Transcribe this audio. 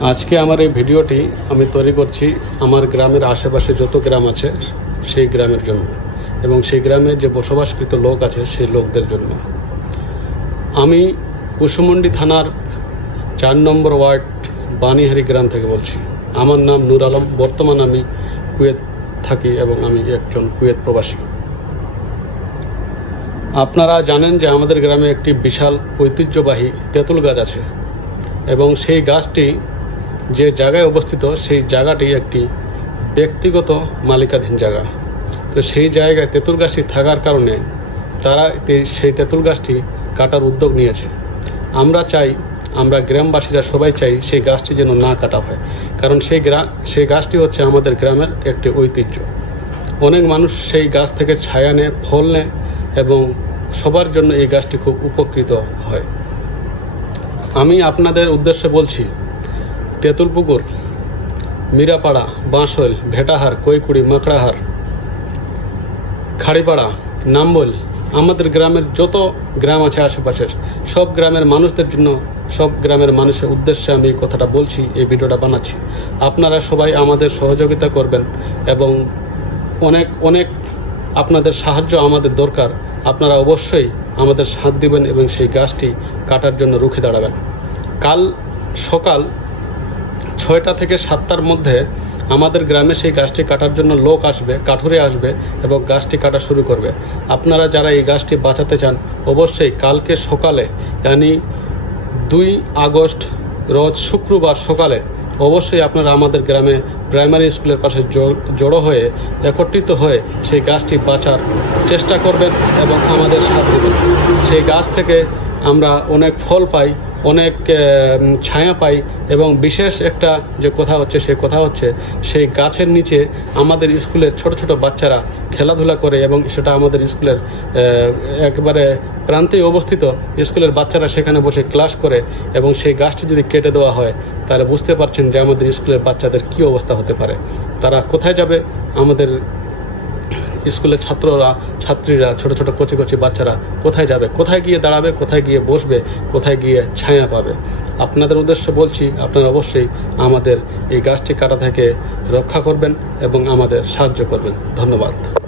আজকে আমার এই ভিডিওটি আমি তৈরি করছি আমার গ্রামের আশেপাশে যত গ্রাম আছে, সেই গ্রামের জন্য এবং সেই গ্রামে যে বসবাসকৃত লোক আছে, সেই লোকদের জন্য। আমি কুসুমন্ডি থানার চার নম্বর ওয়ার্ড বানিহারি গ্রাম থেকে বলছি। আমার নাম নূর আলম, বর্তমান আমি কুয়েত থাকি এবং আমি একজন কুয়েত প্রবাসী। আপনারা জানেন যে আমাদের গ্রামে একটি বিশাল ঐতিহ্যবাহী তেঁতুল গাছ আছে এবং সেই গাছটি যে জায়গায় অবস্থিত সেই জায়গাটি একটি ব্যক্তিগত মালিকাধীন জায়গা। তো সেই জায়গায় তেঁতুল গাছটি থাকার কারণে তারা সেই তেঁতুল গাছটি কাটার উদ্যোগ নিয়েছে। আমরা চাই, আমরা গ্রামবাসীরা সবাই চাই সেই গাছটি যেন না কাটা হয়। কারণ সেই গ্রা, সেই গাছটি হচ্ছে আমাদের গ্রামের একটি ঐতিহ্য। অনেক মানুষ সেই গাছ থেকে ছায়া নেয়, ফল নেয় এবং সবার জন্য এই গাছটি খুব উপকৃত হয়। আমি আপনাদের উদ্দেশ্যে বলছি তেঁতুল পুকুর, মিরাপাড়া বাঁশল ভেটাহার, কৈকুড়ি, মাকড়াহার, খাড়িপাড়া, নাম্বল, আমাদের গ্রামের যত গ্রাম আছে আশেপাশের, সব গ্রামের মানুষদের জন্য, সব গ্রামের মানুষের উদ্দেশ্যে আমি এই কথাটা বলছি, এই ভিডিওটা বানাচ্ছি। আপনারা সবাই আমাদের সহযোগিতা করবেন এবং অনেক অনেক আপনাদের সাহায্য আমাদের দরকার। আপনারা অবশ্যই আমাদের সাথ দিবেন এবং সেই গাছটি কাটার জন্য রুখে দাঁড়াবেন। কাল সকাল ছয়টা থেকে সাতটার মধ্যে আমাদের গ্রামে সেই গাছটি কাটার জন্য লোক আসবে, কাঠুরে আসবে এবং গাছটি কাটা শুরু করবে। আপনারা যারা এই গাছটি বাঁচাতে চান, অবশ্যই কালকে সকালে, ইয়ানি দুই আগস্ট, রোজ শুক্রবার সকালে অবশ্যই আপনারা আমাদের গ্রামে প্রাইমারি স্কুলের পাশে জড়ো হয়ে, একত্রিত হয়ে সেই গাছটি বাঁচার চেষ্টা করবেন এবং আমাদের সাথ সেই গাছ থেকে আমরা অনেক ফল পাই অনেক ছায়া পাই এবং বিশেষ একটা যে কথা হচ্ছে সেই কথা হচ্ছে, সেই গাছের নিচে আমাদের স্কুলের ছোট ছোট বাচ্চারা খেলাধুলা করে এবং সেটা আমাদের স্কুলের একবারে প্রান্তেই অবস্থিত স্কুলের বাচ্চারা সেখানে বসে ক্লাস করে এবং সেই গাছটি যদি কেটে দেওয়া হয়, তাহলে বুঝতে পারছেন যে আমাদের স্কুলের বাচ্চাদের কী অবস্থা হতে পারে। তারা কোথায় যাবে? আমাদের স্কুলের ছাত্ররা, ছাত্রীরা, ছোট ছোট কচি কচি বাচ্চারা কোথায় যাবে? কোথায় গিয়ে দাঁড়াবে? কোথায় গিয়ে বসবে? কোথায় গিয়ে ছায়া পাবে? আপনাদের উদ্দেশ্য বলছি, আপনারা অবশ্যই আমাদের এই গাছটি কাটা থেকে রক্ষা করবেন এবং আমাদের সাহায্য করবেন। ধন্যবাদ।